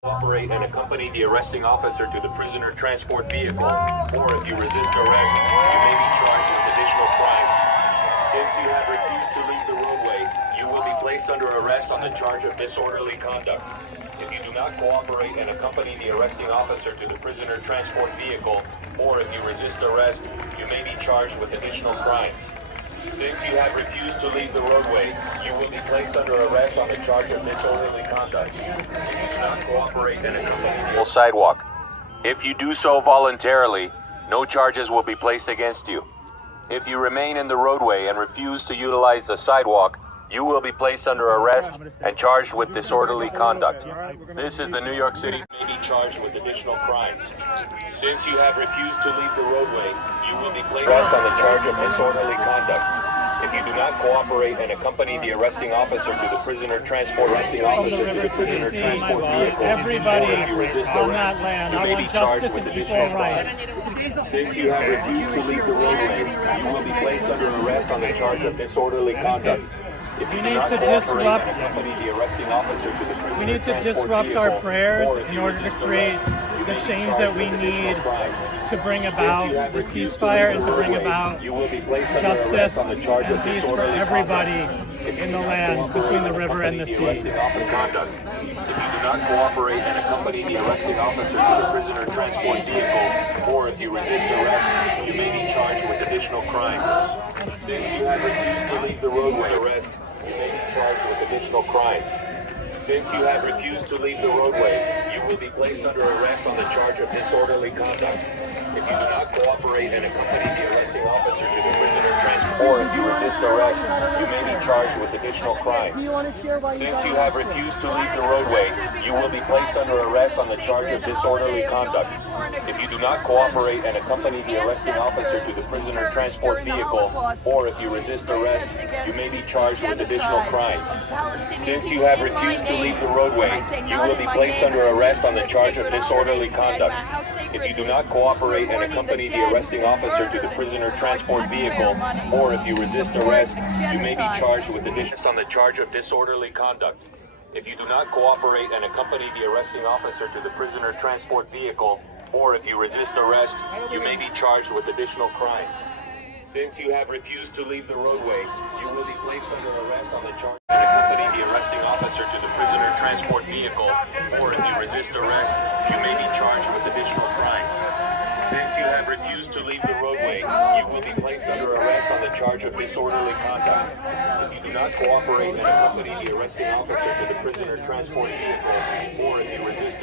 Cooperate and accompany the arresting officer to the prisoner transport vehicle, or if you resist arrest, you may be charged with additional crimes. Since you have refused to leave the roadway, you will be placed under arrest on the charge of disorderly conduct. If you do not cooperate and accompany the arresting officer to the prisoner transport vehicle, or if you resist arrest, you may be charged with additional crimes. Since you have refused to leave the roadway, you will be placed under arrest on the charge of disorderly conduct. If you do not cooperate and accompany the sidewalk. If you do so voluntarily, no charges will be placed against you. If you remain in the roadway and refuse to utilize the sidewalk, you will be placed under arrest and charged with disorderly conduct. This is the New York City may be charged with additional crimes. Since you have refused to leave the roadway, you will be placed on the charge of disorderly conduct. If you do not cooperate and accompany the arresting officer to the prisoner transport vehicle, or if you resist arrest, you may be charged with additional crimes. Since you have refused to leave the roadway, you will be placed under arrest on the charge of disorderly conduct. We need to disrupt our prayers in order to create the change that we need to bring about the ceasefire and to bring about justice and peace for everybody in the land between the river and the sea. If you do not cooperate and accompany the arresting officer to the prisoner transport vehicle, or if you resist arrest, you may be charged with additional crimes. Since you have refused to leave the roadway arrest, you may be charged with additional crimes. Since you have refused to leave the roadway, you will be placed under arrest on the charge of disorderly conduct. If you do not cooperate and accompany the arresting officer to the prisoner transport, or if you resist arrest, you may be charged with additional crimes. Since you have refused to leave the roadway, you will be placed under arrest on the charge of disorderly conduct. If you do not cooperate and accompany the arresting officer to the prisoner transport vehicle, or if you resist arrest, you may be charged with additional crimes. Since you have refused to leave the roadway, you will be placed under arrest on the charge of disorderly conduct. If you do not cooperate and accompany the arresting officer to the prisoner transport vehicle, or if you resist arrest, you may be charged with additional on the charge of disorderly conduct. If you do not cooperate and accompany the arresting officer to the prisoner transport vehicle, or if you resist arrest, you may be charged with additional crimes. Since you have refused to leave the roadway, you will be placed under arrest on the charge and accompany the arresting officer to the prisoner transport vehicle, or if you resist arrest, you may be charged with additional crimes. Since you have refused to leave the roadway, you will be placed under arrest on the charge of disorderly conduct. If you do not cooperate and accompany the arresting officer to the prisoner transport vehicle, or if you resist